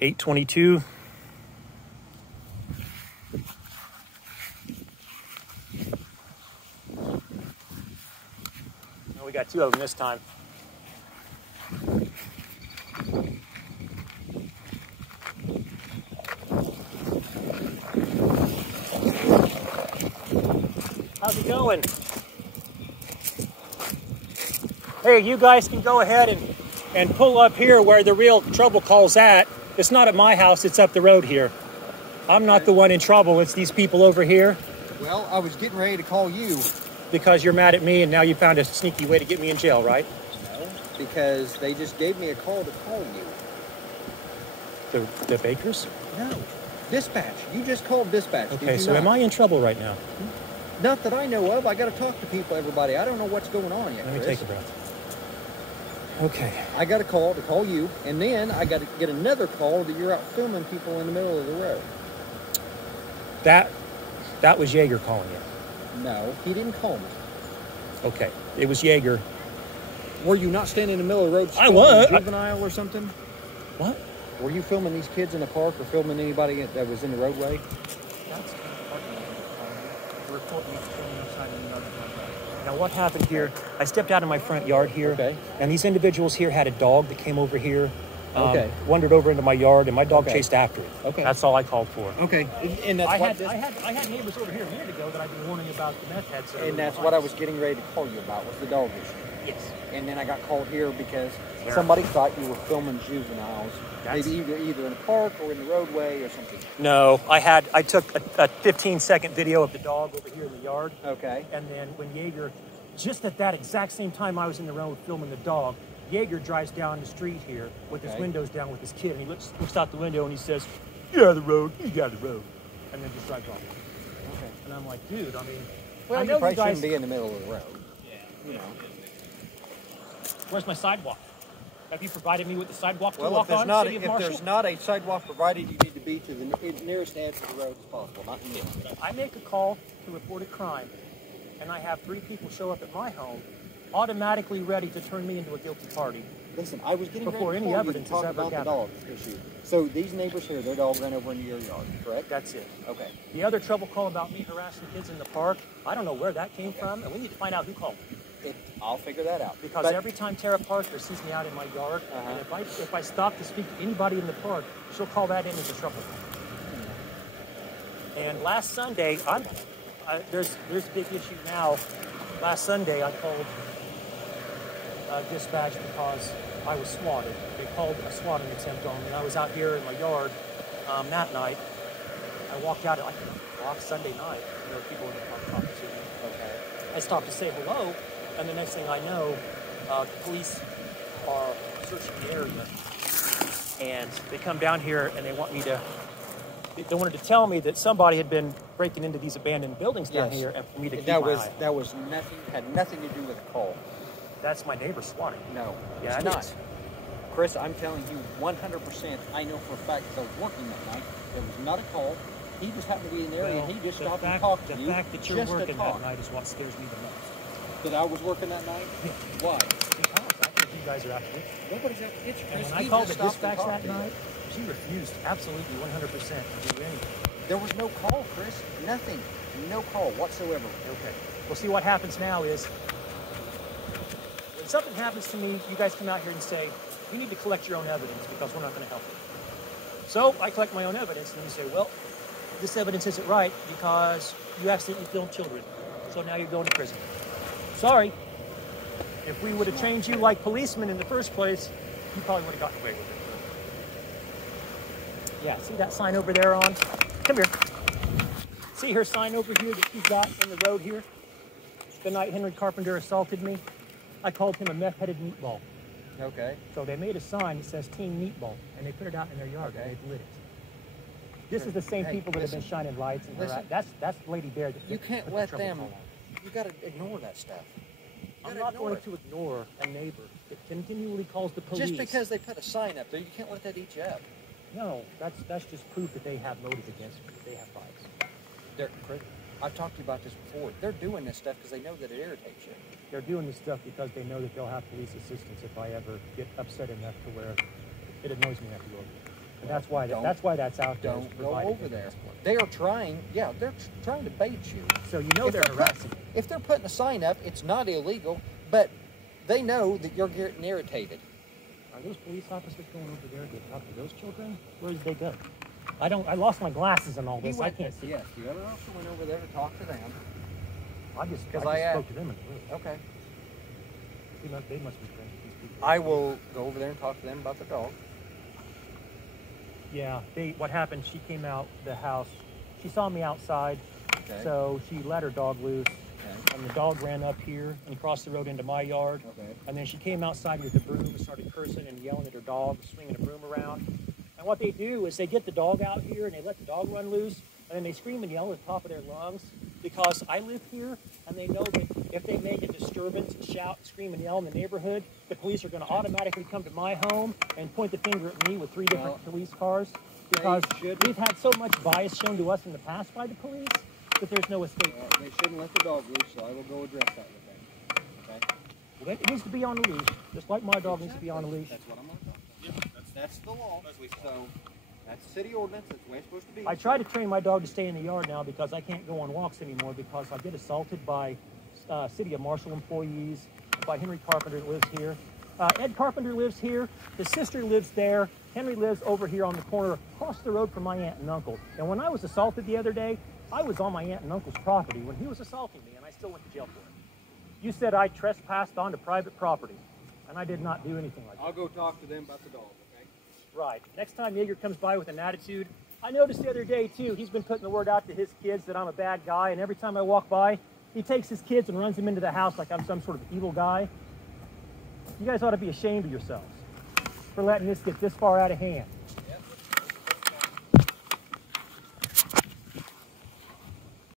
8:22. We got two of them this time. How's it going? Hey, you guys can go ahead and pull up here where the real trouble call's at. It's not at my house, it's up the road here. I'm not the one in trouble, it's these people over here. Well, I was getting ready to call you. Because you're mad at me and now you found a sneaky way to get me in jail, right? No, because they just gave me a call to call you. The Bakers? No, dispatch. You just called dispatch. Okay, so am I in trouble right now? Not that I know of. I got to talk to people, everybody. I don't know what's going on yet, Let me Chris. take a breath. Okay. I got a call to call you, and then I got to get another call that you're out filming people in the middle of the road. That was Jaeger calling you. No, he didn't call me. Okay, it was Jaeger. Were you not standing in the middle of the road? I was. Juvenile or something? What? Were you filming these kids in the park or filming anybody that was in the roadway? That's Now what happened here, I stepped out of my front yard here, Okay. and these individuals here had a dog that came over here, Okay. wandered over into my yard, and my dog Okay. chased after it. Okay. That's all I called for. Okay, and that's I what had neighbors over here a minute ago that I've been warning about the meth heads. and that's what I was getting ready to call you about, was the dog issue. Yes. And then I got called here because Yeah. somebody thought you were filming juveniles, That's- maybe either in a park or in the roadway or something. No, I took a 15-second video of the dog over here in the yard. Okay. And then when Jaeger, just at that exact same time I was in the road filming the dog, Jaeger drives down the street here with his windows down with his kid, and he looks out the window and he says, "Get out of the road, you got the road," and then just drives off. Okay. And I'm like, dude, I mean, Well, I you know probably you guys. shouldn't be in the middle of the road. Yeah. You know. Where's my sidewalk? Have you provided me with the sidewalk to Well, walk on, City of if Marshall? there's not a sidewalk provided, you need to be to the nearest edge of the road as possible, not in the middle. I make a call to report a crime, and I have 3 people show up at my home, automatically ready to turn me into a guilty party. Listen, I was getting Before ready any to call you evidence to talk is ever about the gathered. dog issue. So these neighbors here, their dog ran over into your yard, correct? That's it. Okay. The other trouble call about me harassing kids in the park, I don't know where that came from, and we need to find out who called. I'll figure that out. Because But- every time Teresa Parker sees me out in my yard, and if I stop to speak to anybody in the park, she'll call that in as a trouble call. And last Sunday, there's a big issue now. Last Sunday, I called dispatch because I was swatted. They called a swatting attempt on me. I was out here in my yard that night. I walked out at like a block Sunday night. There were people in the park talking to me. Okay. I stopped to say hello, and the next thing I know, the police are searching the area, and they come down here and they wanted to tell me that somebody had been breaking into these abandoned buildings down here, and for me to keep my eye. That was nothing, had nothing to do with the call. That's my neighbor swatting. No, Yeah, it's it not. is. Chris, I'm telling you 100%, I know for a fact that I was working that night. There was not a call. He just happened to be in the area, and he just stopped and talked to you. The fact that you're just to working talk. that night is what scares me the most. That I was working that night? Yeah. Why? Because I think you guys are out to get me. Nobody's out to get you, And Chris. when I He called just the stopped and dispatch talked that to you. night, she refused absolutely 100% to do anything. There was no call, Chris. Nothing. No call whatsoever. Okay. Well, see, what happens now is when something happens to me, you guys come out here and say, you need to collect your own evidence because we're not going to help you. So I collect my own evidence, and you say, well, this evidence isn't right because you accidentally killed children. So now you're going to prison. Sorry. If we would have trained you like policemen in the first place, you probably would have gotten away with it. Yeah, see that sign over there on? Come here. See her sign over here that she's got in the road here? The night Henry Carpenter assaulted me, I called him a meth-headed meatball. Okay. So they made a sign that says Team Meatball, and they put it out in their yard, and they've lit it. This is the same people that have been shining lights and that's Lady Bear. You can't let them. You got to ignore that stuff. I'm not going to ignore a neighbor that continually calls the police. Just because they put a sign up there, you can't let that eat you up. No, that's just proof that they have motive against me. They have bias. I've talked to you about this before. They're doing this stuff because they know that it irritates you. They're doing this stuff because they know that they'll have police assistance if I ever get upset enough to where it annoys me enough to go over there. And that's why that's out there. Don't go over there. They are trying, they're trying to bait you. So you know they're harassing you. If they're putting a sign up, it's not illegal, but they know that you're getting irritated. Are those police officers going over there to talk to those children? Where did they go? I lost my glasses and all this. I can't see. Yes, the other officer went over there to talk to them. I just spoke to them in the room. Okay. They must be friends with these people. I will go over there and talk to them about the dog. Yeah, what happened, she came out the house. She saw me outside, so she let her dog loose. Okay. And the dog ran up here and crossed the road into my yard. Okay. And then she came outside with a broom and started cursing and yelling at her dog, swinging a broom around. And what they do is they get the dog out here and they let the dog run loose, and then they scream and yell at the top of their lungs because I live here, and they know that if they make a disturbance, shout, scream, and yell in the neighborhood, the police are going to automatically come to my home and point the finger at me with 3 different police cars because we've had so much bias shown to us in the past by the police that there's no escape. They shouldn't let the dog loose, so I will go address that with them. Okay? Well, it needs to be on a leash, just like my dog needs to be on a leash. That's what I'm going to talk about. That's the law. So that's the city ordinance. That's the way it's supposed to be. I try to train my dog to stay in the yard now because I can't go on walks anymore because I get assaulted by City of Marshall employees, by Henry Carpenter that lives here. Ed Carpenter lives here. His sister lives there. Henry lives over here on the corner across the road from my aunt and uncle. And when I was assaulted the other day, I was on my aunt and uncle's property when he was assaulting me, and I still went to jail for it. You said I trespassed onto private property, and I did not do anything like that. I'll go talk to them about the dog, okay? Right. Next time Yeager comes by with an attitude, I noticed the other day, too, he's been putting the word out to his kids that I'm a bad guy, and every time I walk by, he takes his kids and runs them into the house like I'm some sort of evil guy. You guys ought to be ashamed of yourselves for letting this get this far out of hand.